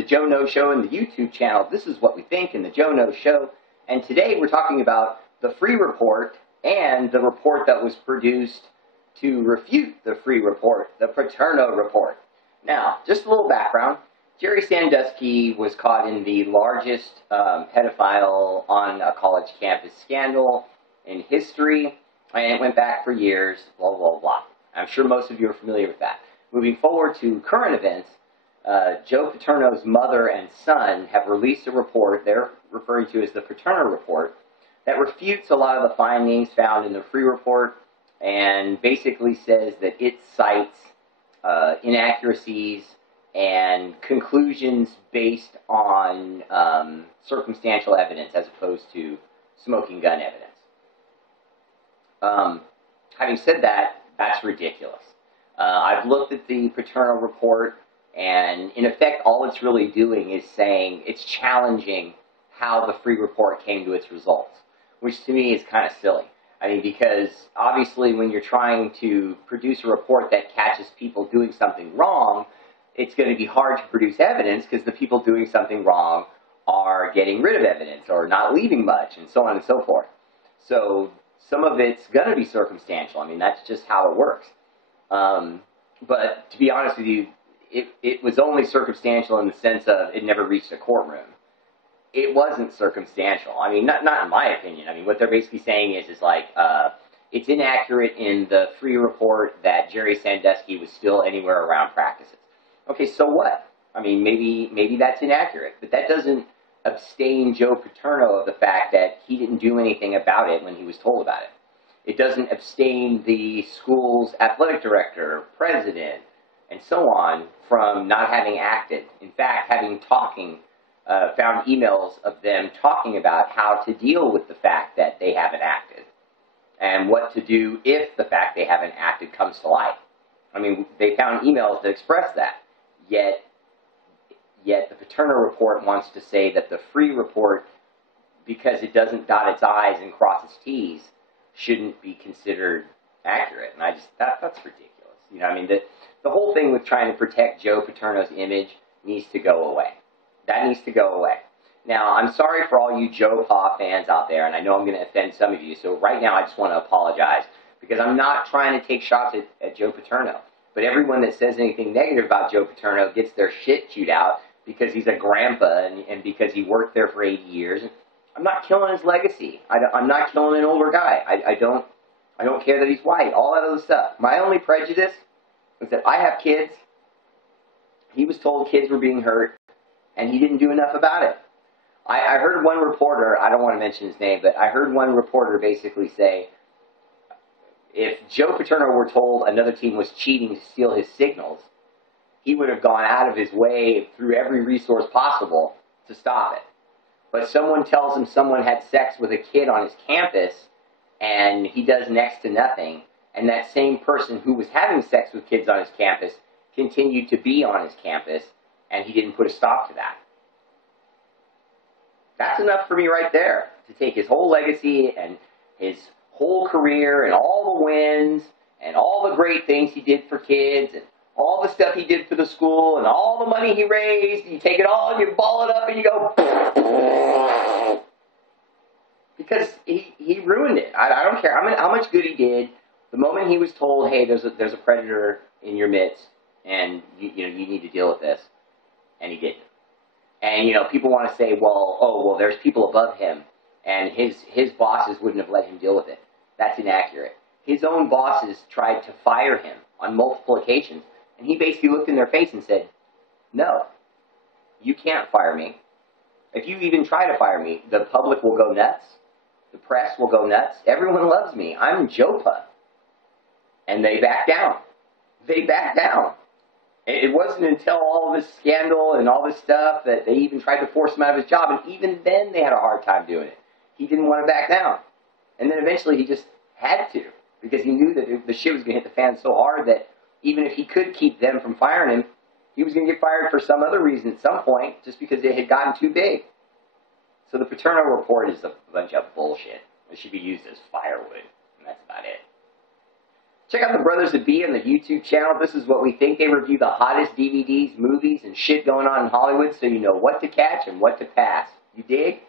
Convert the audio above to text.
the Joe Know Show and the YouTube channel. This is what we think in the Joe Know Show. And today we're talking about the Freeh report and the report that was produced to refute the Freeh report, the Paterno report. Now, just a little background. Jerry Sandusky was caught in the largest pedophile on a college campus scandal in history, and it went back for years, blah, blah, blah. I'm sure most of you are familiar with that. Moving forward to current events, Joe Paterno's mother and son have released a report they're referring to as the Paterno report that refutes a lot of the findings found in the Freeh report and basically says that it cites inaccuracies and conclusions based on circumstantial evidence as opposed to smoking gun evidence. Having said that, that's ridiculous. I've looked at the Paterno report, and in effect, all it's really doing is saying it's challenging how the Freeh report came to its results, which to me is kind of silly. I mean, because obviously when you're trying to produce a report that catches people doing something wrong, it's going to be hard to produce evidence because the people doing something wrong are getting rid of evidence or not leaving much and so on and so forth. So some of it's going to be circumstantial. I mean, that's just how it works. But to be honest with you, it was only circumstantial in the sense of it never reached a courtroom. It wasn't circumstantial. I mean, not in my opinion. I mean, what they're basically saying is like, it's inaccurate in the Freeh report that Jerry Sandusky was still anywhere around practices. Okay, so what? I mean, maybe that's inaccurate, but that doesn't abstain Joe Paterno of the fact that he didn't do anything about it when he was told about it. It doesn't abstain the school's athletic director, president, and so on from not having acted. In fact, found emails of them talking about how to deal with the fact that they haven't acted and what to do if the fact they haven't acted comes to light. I mean, they found emails that express that. Yet the Paterno report wants to say that the Freeh report, because it doesn't dot its I's and cross its T's, shouldn't be considered accurate. And that's ridiculous. You know, I mean, the whole thing with trying to protect Joe Paterno's image needs to go away. That needs to go away. Now, I'm sorry for all you Joe Pa fans out there, and I know I'm going to offend some of you, so right now I just want to apologize, because I'm not trying to take shots at Joe Paterno. But everyone that says anything negative about Joe Paterno gets their shit chewed out because he's a grandpa and because he worked there for 80 years. I'm not killing his legacy. I'm not killing an older guy. I don't care that he's white, all that other stuff. My only prejudice is that I have kids. He was told kids were being hurt, and he didn't do enough about it. I heard one reporter, I don't want to mention his name, but I heard one reporter basically say, if Joe Paterno were told another team was cheating to steal his signals, he would have gone out of his way through every resource possible to stop it. But someone tells him someone had sex with a kid on his campus, and he does next to nothing, and that same person who was having sex with kids on his campus continued to be on his campus, and he didn't put a stop to that. That's enough for me right there to take his whole legacy and his whole career and all the wins and all the great things he did for kids and all the stuff he did for the school and all the money he raised. You take it all and you ball it up and you go, because he ruined it. I don't care how much good he did. The moment he was told, hey, there's a predator in your midst and you need to deal with this, and he didn't. And people want to say, well, there's people above him and his bosses wouldn't have let him deal with it. That's inaccurate. His own bosses tried to fire him on multiple occasions, and he basically looked in their face and said, no, you can't fire me. If you even try to fire me, the public will go nuts. The press will go nuts. Everyone loves me. I'm Joe Pa. And they backed down. They backed down. It wasn't until all this scandal and all this stuff that they even tried to force him out of his job, and even then they had a hard time doing it. He didn't want to back down. And then eventually he just had to, because he knew that the shit was going to hit the fan so hard that even if he could keep them from firing him, he was going to get fired for some other reason at some point, just because it had gotten too big. So the Paterno report is a bunch of bullshit. It should be used as firewood, and that's about it. Check out the Brothers of B on the YouTube channel. This is what we think. They review the hottest DVDs, movies, and shit going on in Hollywood so you know what to catch and what to pass. You dig?